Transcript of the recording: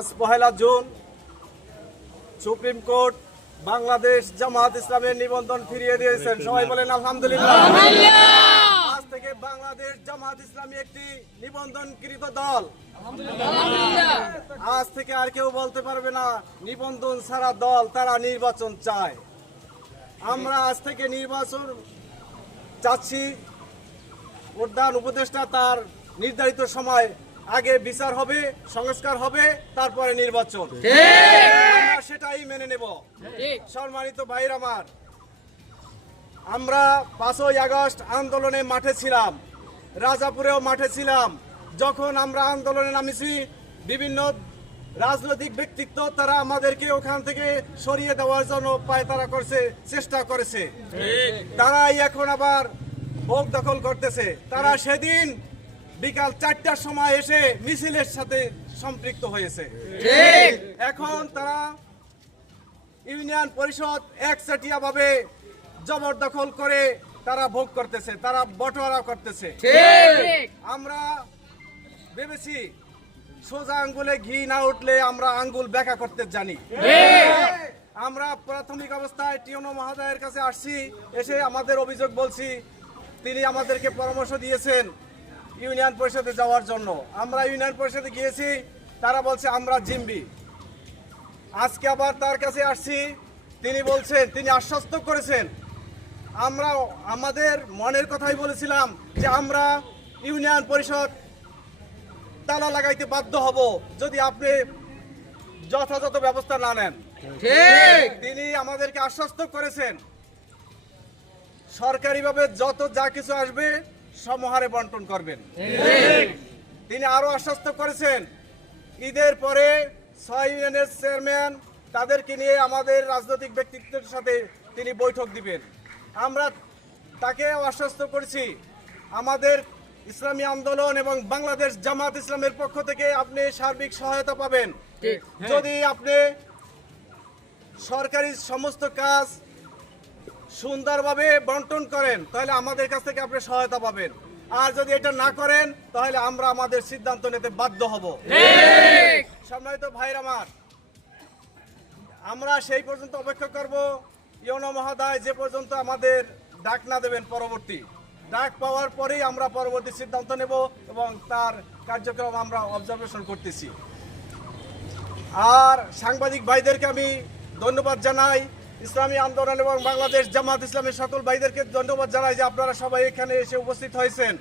আজ 1 June supreme court Bangladesh Jamaat ইসলামের নিবন্ধন ফিরিয়ে দিয়েছেন। সবাই বলেন আলহামদুলিল্লাহ। আজ থেকে বাংলাদেশ জামাত ইসলামী একটি নিবন্ধনকৃত দল। আজ থেকে আর কেউ বলতে পারবে না নিবন্ধন ছাড়া দল, তারা নির্বাচন চায়। আমরা আজ থেকে নির্বাচন চাচ্ছি। প্রধান উপদেষ্টা তার নির্ধারিত সময় আগে বিচার হবে, সংস্কার হবে, তারপরে নির্বাচন, আমরা সেটাই মেনে নেব। সম্মানিত ভাইরা আমার, আমরা 5ই আগস্ট আন্দোলনে মাঠে ছিলাম, রাজাপুরেও মাঠে ছিলাম। যখন আমরা আন্দোলনে নামেছি, বিভিন্ন রাজনৈতিক ব্যক্তিত্ব তারা আমাদেরকে ওখান থেকে সরিয়ে দেওয়ার জন্য পায়তারা করছে, চেষ্টা করেছে। তারাই এখন আবার ভোগ দখল করতেছে। তারা সেদিন বিকাল 4টার সময় এসে মিছিলের সাথে সম্পৃক্ত হয়েছে। এখন তারা ইউনিয়ন পরিষদ একচাটিয়া ভাবে জবরদখল করে তারা ভোগ করতেছে, তারা বটোয়ারা করতেছে। আমরা ভেবেছি সোজা আঙ্গুলে ঘি না উঠলে আমরা আঙ্গুল ব্যাখ্যা করতে জানি। আমরা প্রাথমিক অবস্থায় টিওনো মহোদয়ের কাছে আসছি, এসে আমাদের অভিযোগ বলছি। তিনি আমাদেরকে পরামর্শ দিয়েছেন ইউনিয়ন পরিষদে যাওয়ার জন্য। আমরা ইউনিয়ন পরিষদে গিয়েছি, তারা বলছে আমরা জিম্বি। আজকে আবার তার কাছে আসছি, তিনি বলছেন, তিনি আশ্বস্ত করেছেন, আমরা আমাদের মনের কথাই বলেছিলাম যে আমরা ইউনিয়ন পরিষদ তালা লাগাইতে বাধ্য হব যদি আপনি যথাযথ ব্যবস্থা না নেন। তিনি আমাদেরকে আশ্বস্ত করেছেন সরকারিভাবে যত যা কিছু আসবে সমহারে বন্টন করবেন। তিনি আরো আশ্বস্ত করেছেন ঈদের পরে 6 ইউনিয়নের চেয়ারম্যান তাদেরকে নিয়ে আমাদের রাজনৈতিক ব্যক্তিত্বের সাথে তিনি বৈঠক দিবেন। আমরা তাকে আশ্বস্ত করেছি আমাদের ইসলামী আন্দোলন এবং বাংলাদেশ জামাত ইসলামের পক্ষ থেকে আপনি সার্বিক সহায়তা পাবেন। যদি আপনি সরকারি সমস্ত কাজ সুন্দরভাবে বন্টন করেন তাহলে আমাদের কাছ থেকে আপনি সহায়তা পাবেন, আর যদি এটা না করেন তাহলে আমরা আমাদের সিদ্ধান্ত নিতে বাধ্য হব। সম্মানিত ভাইরা আমার, আমরা সেই পর্যন্ত অপেক্ষা করব ইউনো মহোদয় যে পর্যন্ত আমাদের ডাক না দেবেন। পরবর্তী ডাক পাওয়ার পরেই আমরা পরবর্তী সিদ্ধান্ত নেব এবং তার কার্যক্রম আমরা অবজারভেশন করতেছি। আর সাংবাদিক ভাইদেরকে আমি ধন্যবাদ জানাই, ইসলামী আন্দোলন এবং বাংলাদেশ জামাত ইসলামের সকল ভাইদেরকে ধন্যবাদ জানাই যে আপনারা সবাই এখানে এসে উপস্থিত হয়েছেন।